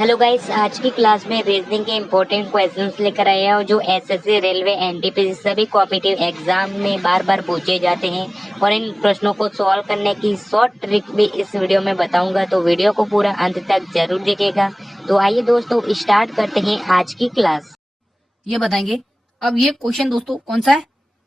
Hello guys, आज की class में रीजनिंग के इम्पोर्टेंट क्वेश्चंस लेकर आए हैं और जो एसएससी, रेलवे, एनटीपीसी सभी कॉम्पिटिटिव एग्जाम में बार बार पूछे जाते हैं और इन प्रश्नों को सॉल्व करने की शॉर्ट ट्रिक भी इस वीडियो में बताऊंगा, तो वीडियो को पूरा अंत तक जरूर देखिएगा। तो आइए दोस्तों, स्टार्ट करते हैं आज की क्लास। ये बताएंगे। अब ये क्वेश्चन दोस्तों कौन सा है?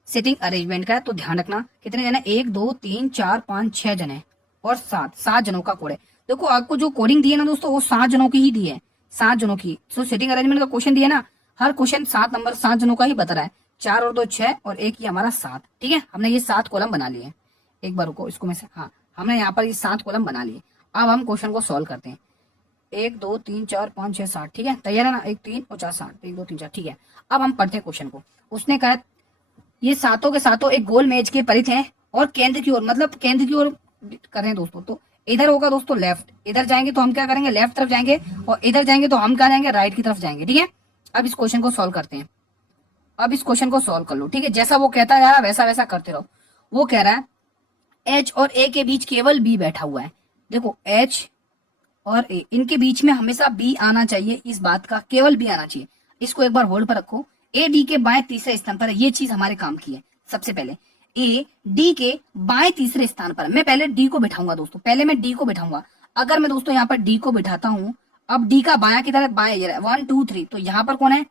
सेटिंग अरेंजमेंट का है। तो ध्यान रखना कितने जने, 1 2 3 4 5 6 जने और 7 जनों का कोड है। देखो आपको जो कोडिंग दी है ना दोस्तों, वो 7 जनों की ही दी है, 7 जनों की। तो सेटिंग अरेंजमेंट का क्वेश्चन दिया ना, हर क्वेश्चन 7 नंबर 7 जनों का ही बता रहा है। 4 और 2 6 और 1 ही हमारा 7। ठीक है, हमने ये 7 कॉलम बना लिए। एक बार रुको, इसको में से, हाँ हमने यहाँ पर ये 7 कॉलम बना लिए। अब हम क्वेश्चन को सॉल्व करते हैं। 1 2 3 4 5 6 7। ठीक है, तैयार है ना? 1 3 और 4 7, 1 2 3 4। ठीक है, अब हम पढ़ते हैं क्वेश्चन को। उसने कहा ये सातों के सातों एक गोल मेज के परित हैं और केंद्र की ओर, मतलब केंद्र की ओर कर रहे हैं दोस्तों। तो इधर होगा दोस्तों लेफ्ट, इधर जाएंगे तो हम क्या करेंगे, लेफ्ट तरफ जाएंगे, और इधर जाएंगे तो हम कहा जाएंगे, राइट की तरफ जाएंगे। ठीक है, अब इस क्वेश्चन को सॉल्व करते हैं। अब इस क्वेश्चन को सॉल्व कर लो। ठीक है, जैसा वो कहता है वैसा वैसा करते रहो। वो कह रहा है एच और ए के बीच केवल बी बैठा हुआ है। देखो एच और ए, इनके बीच में हमेशा बी आना चाहिए, इस बात का केवल बी आना चाहिए। इसको एक बार होल्ड पर रखो। ए डी के बाएं तीसरे स्थान पर है, ये चीज हमारे काम की है। सबसे पहले ए डी के बाएं तीसरे स्थान पर, मैं पहले डी को बिठाऊंगा दोस्तों, पहले मैं डी को बिठाऊंगा। अगर मैं दोस्तों यहाँ पर डी को बिठाता हूँ, अब डी का बाया की तरफ, बाएं ये 1 2 3, तो यहाँ पर कौन है?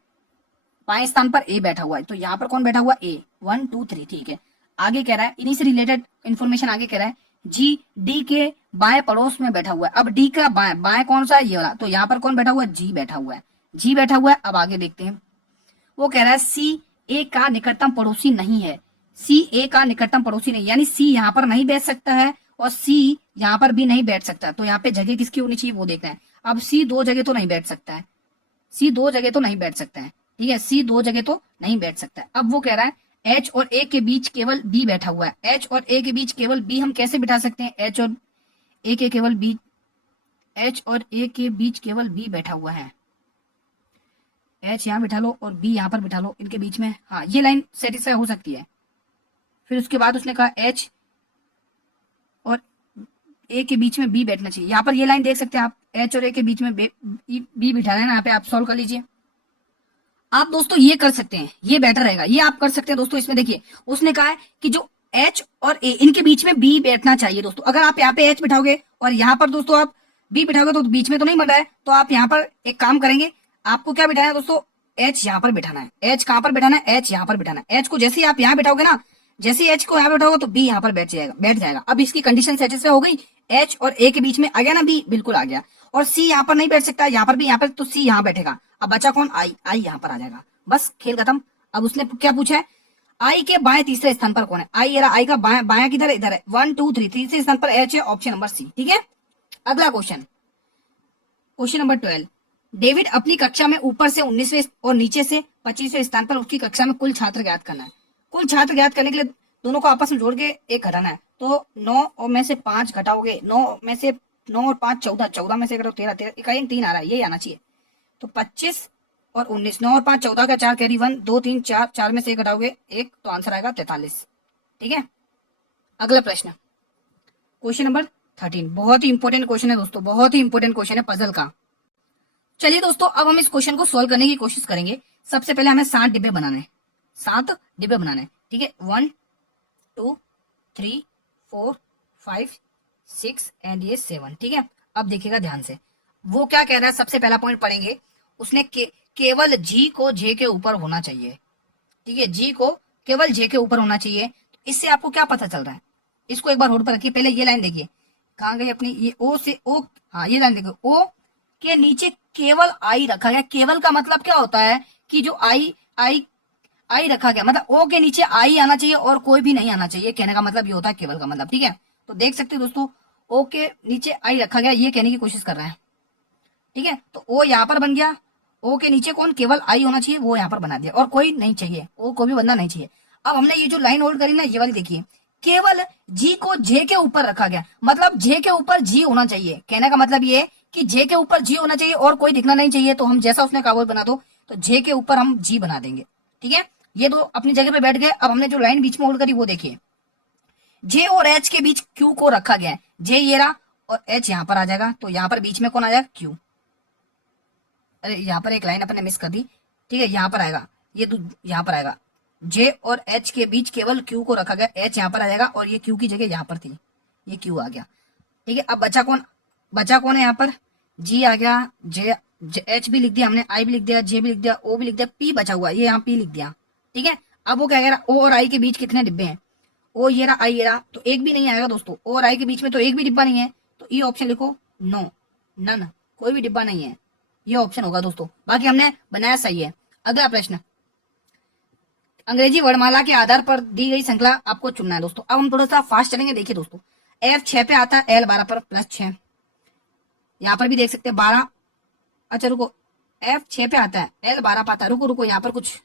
बाएं स्थान पर ए बैठा हुआ है, तो यहाँ पर कौन बैठा हुआ? ए। 1 2 3। ठीक है, आगे कह रहा है, इन्हीं से रिलेटेड इंफॉर्मेशन आगे कह रहा है, जी डी के बाएं पड़ोस में बैठा हुआ है। अब डी का बाएं, बाएं कौन सा है? ये वाला। तो यहाँ पर कौन बैठा हुआ है? जी बैठा हुआ है, जी बैठा हुआ है। अब आगे देखते हैं। वो कह रहा है सी ए का निकटतम पड़ोसी नहीं है। सी ए का निकटतम पड़ोसी नहीं, यानी सी यहाँ पर नहीं बैठ सकता है और सी यहाँ पर भी नहीं बैठ सकता। तो यहाँ पे जगह किसकी होनी चाहिए वो देखना है। अब सी दो जगह तो नहीं बैठ सकता है, सी दो जगह तो नहीं बैठ सकता है। ठीक है, सी दो जगह तो नहीं बैठ सकता है। अब वो कह रहा है एच और ए के बीच केवल बी बैठा हुआ है। एच और ए के बीच केवल बी हम कैसे बिठा सकते हैं? एच और ए के केवल बी, एच और ए के बीच केवल बी बैठा हुआ है। एच यहाँ बिठा लो और बी यहाँ पर बिठा लो, इनके बीच में, हाँ ये लाइन सेटिस्फाई हो सकती है। फिर उसके बाद उसने कहा एच और ए के बीच में बी बैठना चाहिए। यहाँ पर ये लाइन देख सकते हैं आप, एच और ए के बीच में बी बिठा रहे हैं ना, यहाँ पे आप सॉल्व कर लीजिए। आप दोस्तों ये कर सकते हैं, ये बेटर रहेगा, ये आप कर सकते हैं दोस्तों। इसमें देखिए उसने कहा है कि जो एच और ए, इनके बीच में बी बैठना चाहिए दोस्तों। अगर आप यहाँ पे एच बिठाओगे और यहाँ पर दोस्तों आप बी बिठाओगे तो बीच में तो नहीं बन रहा है। तो आप यहाँ पर एक काम करेंगे, आपको क्या बिठाना है दोस्तों? एच यहाँ पर बिठाना है। एच कहाँ पर बिठाना है? एच यहाँ पर बिठाना है। एच को जैसे ही आप यहाँ बिठाओगे ना, जैसे ही एच को यहाँ बैठाओगे तो बी यहाँ पर बैठ जाएगा, बैठ जाएगा। अब इसकी कंडीशन सेटिस्फाई हो गई, एच और ए के बीच में आ गया ना बी, बिल्कुल आ गया। और सी यहाँ पर नहीं बैठ सकता, यहाँ पर भी, यहाँ पर, तो सी यहाँ बैठेगा। अब बचा कौन? आई, आई यहाँ पर आ जाएगा, बस खेल खत्म। अब उसने क्या पूछा है? आई के बाएं तीसरे स्थान पर कौन है? आई, आई का बाया, बाया किधर है? इधर है। 1 2 3, तीसरे स्थान पर एच है, ऑप्शन नंबर सी। ठीक है, अगला क्वेश्चन, क्वेश्चन नंबर 12। डेविड अपनी कक्षा में ऊपर से 19वें और नीचे से 25वें स्थान पर उसकी कक्षा में कुल छात्र ज्ञात करना है। कुल छात्र ज्ञात करने के लिए दोनों को आपस में जोड़ के एक घटाना है। तो 9 और में से 5 घटाओगे, 9 में से 9 और 5 14, 14 में से घटाओ 13, 13 इकाई 3 आ रहा है, यही आना चाहिए। तो 25 और 19, 9 और 5 14 का 4 कैरी 1 2 3 4, 4 में से घटाओगे 1, तो आंसर आएगा 43। ठीक है, अगला प्रश्न, क्वेश्चन नंबर 13। बहुत ही इंपॉर्टेंट क्वेश्चन है दोस्तों, बहुत ही इंपॉर्टेंट क्वेश्चन है पजल का। चलिए दोस्तों, अब हम इस क्वेश्चन को सोल्व करने की कोशिश करेंगे। सबसे पहले हमें 7 डिब्बे बनाने हैं, 7 डिब्बे बनाने हैं। ठीक है, 1 2 3 4 5 6 एंड ये 7। ठीक है, अब देखिएगा ध्यान से, वो क्या कह रहा है। सबसे पहला पॉइंट पढ़ेंगे, उसने केवल जी को जे के ऊपर होना चाहिए। ठीक है, जी को केवल जे के ऊपर होना चाहिए। तो इससे आपको क्या पता चल रहा है? इसको एक बार होल्ड पर रखिए। पहले ये लाइन देखिए, कहाँ गई अपनी? ये ओ से ओ, हाँ ये लाइन देखिए, ओ के नीचे केवल आई रखा गया। केवल का मतलब क्या होता है कि जो आई आई आई रखा गया, मतलब ओ के नीचे आई आना चाहिए और कोई भी नहीं आना चाहिए। कहने का मतलब ये होता है केवल का मतलब। ठीक है, तो देख सकते हो दोस्तों, ओ के नीचे आई रखा गया, ये कहने की कोशिश कर रहा है। ठीक है, तो ओ यहाँ पर बन गया, ओ के नीचे कौन? केवल आई होना चाहिए, वो यहाँ पर बना दिया, और कोई नहीं चाहिए, ओ कोई भी बंदा नहीं चाहिए। अब हमने ये जो लाइन होल्ड करी ना, ये वाली देखिए, केवल जी को जे के ऊपर रखा गया, मतलब जे के ऊपर जी होना चाहिए। कहने का मतलब ये कि जे के ऊपर जी होना चाहिए और कोई दिखना नहीं चाहिए। तो हम जैसा उसने कहा वो बना दो, तो जे के ऊपर हम जी बना देंगे। ठीक है, ये दो अपनी जगह पे बैठ गए। अब हमने जो लाइन बीच में होल्ड करी वो देखिए, जे और एच के बीच क्यू को रखा गया है। जे ये रहा और एच यहाँ पर आ जाएगा, तो यहाँ पर बीच में कौन आ जाएगा? क्यू। अरे यहाँ पर एक लाइन अपन ने मिस कर दी, ठीक है, यहाँ पर आएगा, ये यहाँ पर आएगा, जे और एच के बीच केवल क्यू को रखा गया, एच यहाँ पर आ जाएगा और ये क्यू की जगह यहाँ पर थी, ये क्यू आ गया, ठीक है। अब बचा कौन है यहाँ पर, जी आ गया, जे एच भी लिख दिया हमने, आई भी लिख दिया, जे भी लिख दिया, ओ भी लिख दिया, पी बचा हुआ, ये यहाँ पी लिख दिया, ठीक है। अब वो क्या कह रहा, ओ और आई के बीच कितने डिब्बे हैं, ओ ये रहा, आई ये रहा, तो एक भी नहीं आएगा दोस्तों, ओ और आई के बीच में तो एक भी डिब्बा नहीं है, तो ये ऑप्शन लिखो, नो, नन, कोई भी डिब्बा नहीं है, ये ऑप्शन होगा दोस्तों। बाकी हमने बनाया सही है। अगला प्रश्न, अंग्रेजी वर्णमाला के आधार पर दी गई श्रृंखला आपको चुनना है दोस्तों। अब हम थोड़ा सा फास्ट चलेंगे, देखिए दोस्तों, एफ 6 पे आता है, एल 12 पर +6, यहाँ पर भी देख सकते हैं 12, अच्छा रुको, एफ 6 पे आता है, एल 12 पे आता है, रुको यहाँ पर कुछ,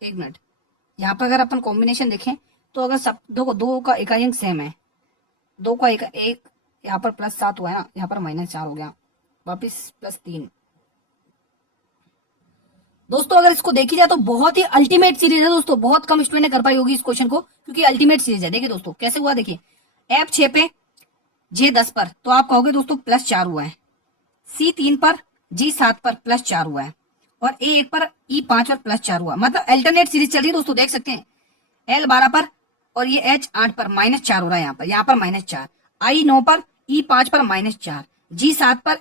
एक मिनट, यहाँ पर अगर अपन कॉम्बिनेशन देखें तो अगर सब दो का इकाई अंक सेम है, दो का एक यहाँ पर +7 हुआ है ना, यहाँ पर -4 हो गया, वापिस +3। दोस्तों अगर इसको देखी जाए तो बहुत ही अल्टीमेट सीरीज है दोस्तों, बहुत कम स्टूडेंट ने कर पाई होगी इस क्वेश्चन को, क्योंकि अल्टीमेट सीरीज है। देखिए दोस्तों कैसे हुआ, देखिए एफ 6 पे, जे 10 पर, तो आप कहोगे दोस्तों +4 हुआ है, सी 3 पर, जी 7 पर +4 हुआ है, और ए 1 पर, ई 5 पर +4 हुआ, मतलब अल्टरनेट सीरीज चल रही है दोस्तों, देख सकते हैं। एल 12 पर और ये एच 8 पर -4 हो रहा है, यहाँ पर -4, आई 9 पर, ई 5 पर -4, जी 7 पर,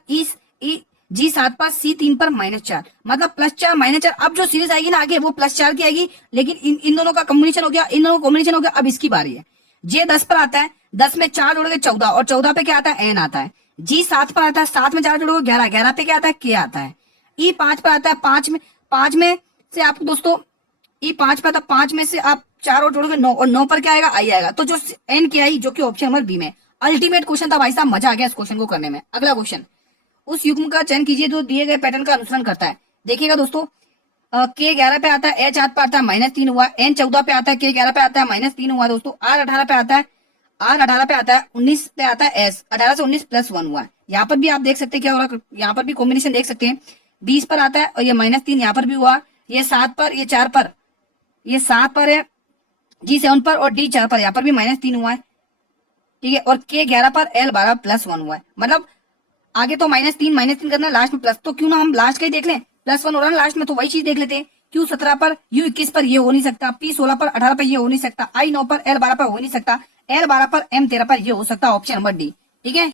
जी 7 पर, सी 3 पर -4, मतलब +4 -4। अब जो सीरीज आएगी ना आगे वो +4 की आएगी, लेकिन इन दोनों का कॉम्बिनेशन हो गया, इन दोनों का कॉम्बिनेशन हो गया। अब इसकी बारी है, जे 10 पर आता है, 10 में 4 जोड़ोगे 14, और 14 पे क्या आता है, एन आता है। जी 7 पर आता है, 7 में 4 जोड़ोगे 11, 11 पे क्या आता है, के आता है। ई 5 पर आता है, 5 में से आपको दोस्तों, ई 5 पे आता है, 5 में से आप 4 और जोड़ोगे 9, और 9 पर क्या आएगा, आई आएगा। तो जो एन की आई, जो कि ऑप्शन नंबर बी में, अल्टीमेट क्वेश्चन था भाई साहब, मजा आ गया इस क्वेश्चन को करने में। अगला क्वेश्चन, उस युग्म का चयन कीजिए जो दिए गए पैटर्न का अनुसरण करता है। देखिएगा दोस्तों, के 11 पे आता है, एच 8 पे आता है, -3 हुआ, एन 14 पे आता है, के 11 पे आता है, -3 हुआ दोस्तों, आर 18 पे आता है, 19 पे आता है, एस 18 से 19 +1 हुआ। यहाँ पर भी आप देख सकते हैं क्या हो रहा है, यहाँ पर भी कॉम्बिनेशन देख सकते हैं, 20 पर आता है और ये -3 यहाँ पर भी हुआ, ये 7 पर, ये 4 पर, ये 7 पर है, जी 7 पर और डी 4 पर, यहाँ पर भी -3 हुआ है, ठीक है, और के 11 पर, एल 12 +1 हुआ है। मतलब आगे तो -3 करना, लास्ट में प्लस, तो क्यों ना हम लास्ट का ही देख लें, +1 हो रहा है लास्ट में, तो वही चीज देख लेते हैं। क्यू 17 पर, यू 21 पर, ये हो नहीं सकता, पी 16 पर, 18 पर, ये हो नहीं सकता, आई 9 पर, एल 12 पर हो नहीं सकता, एल 12 पर, एम 13 पर, ये हो सकता, ऑप्शन नंबर डी, ठीक है।